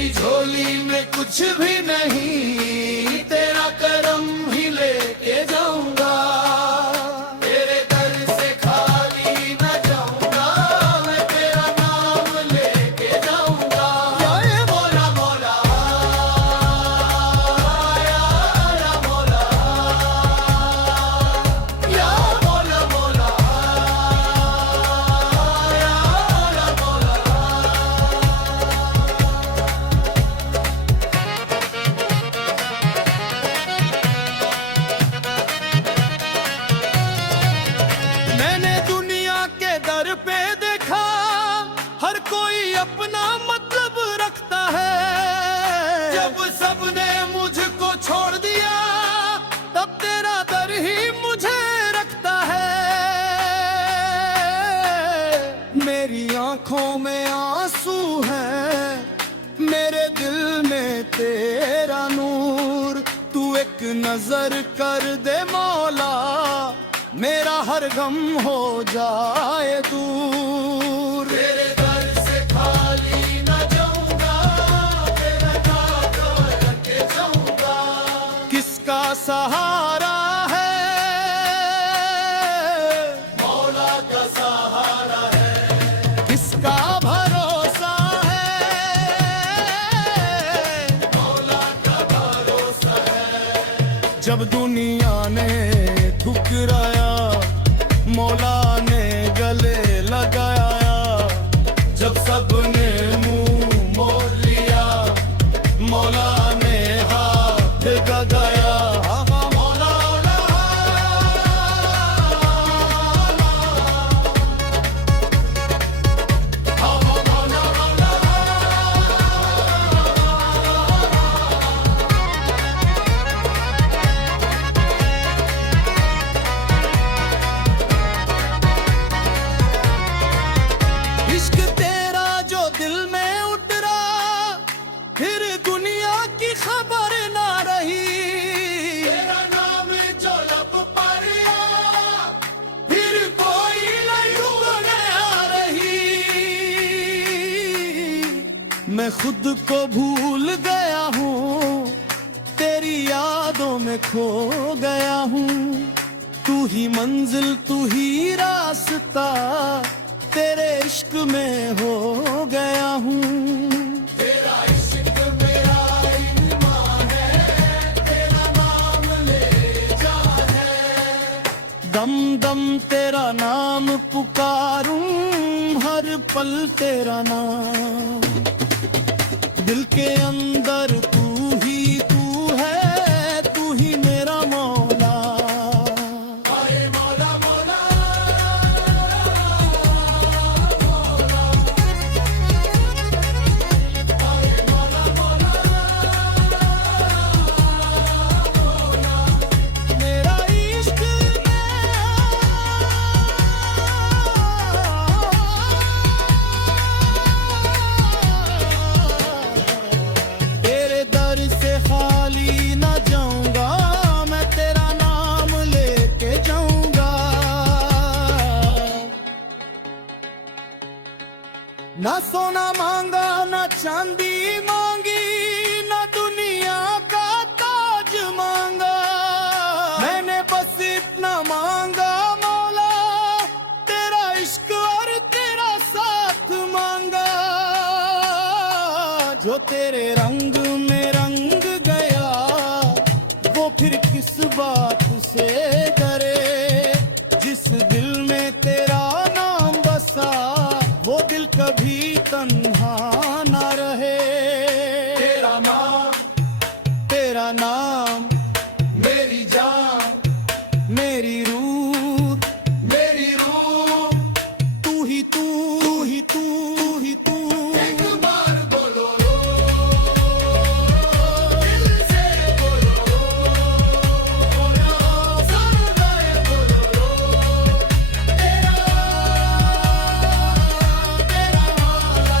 मेरी झोली में कुछ भी नहीं, तेरा करम ही लेके जाऊंगा। तेरे दर से खाली न जाऊंगा, मैं तेरा नाम लेके जाऊंगा। या मौला मौला, या मौला, या मौला मौला, या मौला। मैंने दुनिया के दर पे देखा, हर कोई अपना मतलब रखता है। जब सबने मुझको छोड़ दिया, तब तेरा दर ही मुझे रखता है। मेरी आंखों में आंसू है, मेरे दिल में तेरा नूर। तू एक नजर कर दे मौला, मेरा हर गम हो जाए दूर। तेरे दर से खाली न जाऊंगा, तेरा नाम लेके जाऊंगा। किसका सहारा है, मौला का सहारा है। किसका भरोसा है, मौला का भरोसा है। जब दुनिया ने ठुकराया, मौला ने गले लगाया। जब सबने मुंह मोड़ लिया, मौला ने हाथ लगाया। मौला मौला, मौला मौला। इश्क तेरा जो दिल में उतरा, फिर दुनिया की खबर ना रही। तेरा नाम जो लब पर आया, फिर कोई नहीं उगने आ रही। मैं खुद को भूल गया हूँ, तेरी यादों में खो गया हूँ। तू ही मंजिल, तू ही रास्ता, तेरे इश्क में हो गया हूँ। तेरा इश्क मेरा ईमान है, तेरा नाम ले जा है। दम दम तेरा नाम पुकारूं, हर पल तेरा नाम। दिल के अंदर तू है, तू ही मेरा मौला। आए मौला मौला, मेरा इश्क तेरे दर से खाली न जाऊंगा, मैं तेरा नाम लेके जाऊंगा। ना सोना मांगा, ना चांदी मांगी, ना दुनिया का ताज मांगा। मैंने बस इतना मांगा मौला, तेरा इश्क और तेरा साथ मांगा। जो तेरे रंग में रंग गया, वो फिर किस बात से डरे। जिस दिल में तेरा नाम बसा, वो दिल कभी तन्हा ना रहे। तेरा नाम मेरी जान, मेरी रूह, मेरी रूह। तू ही तू, तू ही तू, तू ही तू। एक बार बोलो रो, दिल से बोलो रो, सदाए बोलो रो। तेरा तेरा मौला,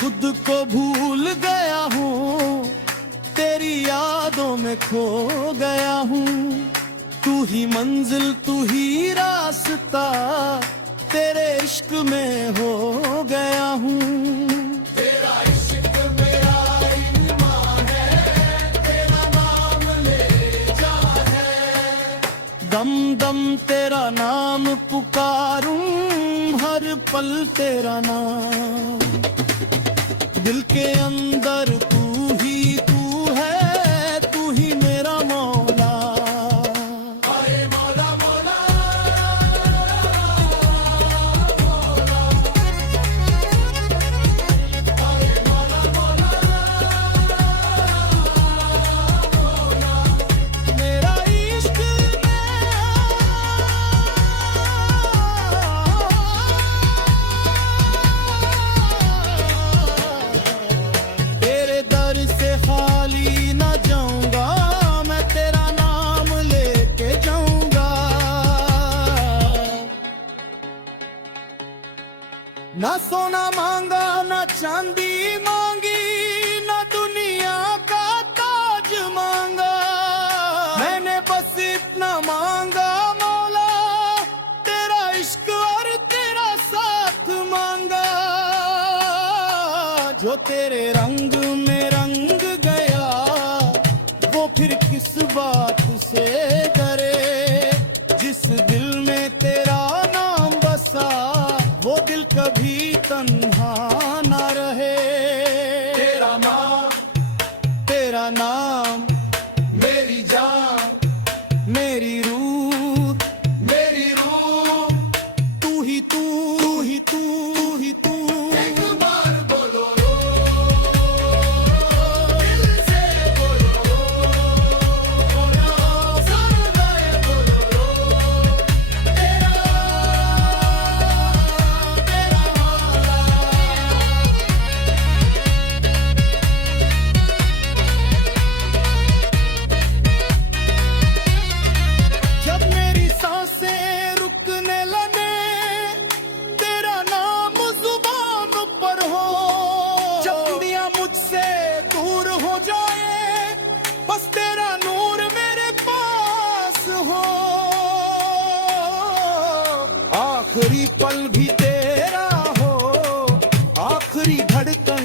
खुद को भूल गया हूँ, तेरी यादों में खो गया हूँ। तू ही मंजिल तू ही रास्ता, तेरे इश्क में हो गया हूँ। तेरा इश्क मेरा ईमान है, तेरा नाम ले जा है। दम दम तेरा नाम पुकारूं, हर पल तेरा नाम। दिल के अंदर तू है, तू ही मेरा मौला। अरे मौला मौला मौला, अरे मौला मौला मौला, मेरा इश्क तेरे दर से खाली न जाऊंगा, मैं तेरा नाम लेके जाऊंगा। ना सोना मांगा ना चांदी मांगी, ना दुनिया का ताज मांगा, मैंने बस इतना मांगा मौला, तेरा इश्क और तेरा साथ मांगा। जो तेरे रंग में रंग गया, वो फिर किस बात से डरे। जिस दिल में तेरा नाम बसा, वो दिल कभी तन्हा ना रहे। तेरा नाम मेरी जान, मेरी रूह, तू ही तू, तू ही तू, तू ही तू। एक बार बोलो रो, दिल से बोलो रो, सरदार बोलो रो। तेरा मौला। जब मेरी सांसें रुकने लगे, तेरा नाम जुबान पर हो। जब दुनिया मुझसे दूर हो जाए, बस तेरा नूर मेरे पास हो। आखिरी पल भी तेरा हो, आखिरी धड़कन